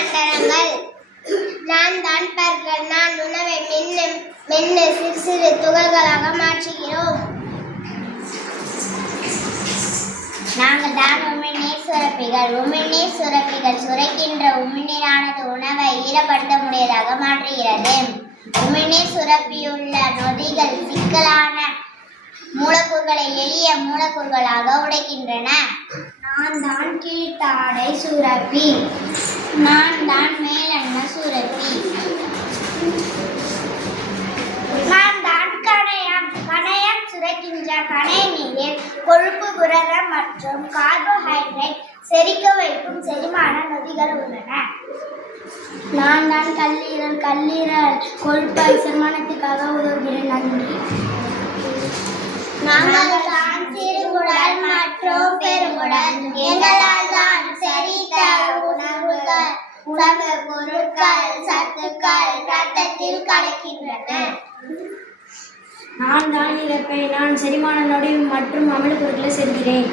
மண்டலங்கள் நான் தான் பற்கள் நான் உணவை மென்னு மென்னு சிறு சிறு துகள்களாக மாற்றுகிறோம். நாங்கள் தான் உமிழ்நீர் சுரப்பிகள். உமிழ்நீர் சுரப்பிகள் சுரக்கின்ற உமிழ்நீரானது உணவை ஈரப்படுத்த முடியதாக மாற்றுகிறது. உமிழ்நீர் சுரப்பியுள்ள நொதிகள் சிக்கலான மூலக்கூறுகளை எளிய மூலக்கூறுகளாக உடைக்கின்றன. நான் தான் கீழ்த்தாடை சுரப்பி சுரக்கின்ற கணை நீரில் கொழுப்பு புரதம் மற்றும் கார்போஹைட்ரேட் செரிக்க வைக்கும் செரிமான நொதிகள் உள்ளன. நான் தான் கல்லீரல் கல்லீரல் கொழுப்பாய் செரிமானத்துக்காக உதவுகிறேன். நன்றி. நாங்கள் தான் சிறுகுடல் மற்றும் பெருங்குடல். எங்களால் தான் செரித்த உணவுகள் உணவு பொருட்கள் சத்துக்கள் ரத்தத்தில் கலக்கின்றன. நான் தான் இழப்பை நான் செரிமான நொடி மற்றும் அமில பொருட்களை சேர்க்கிறேன்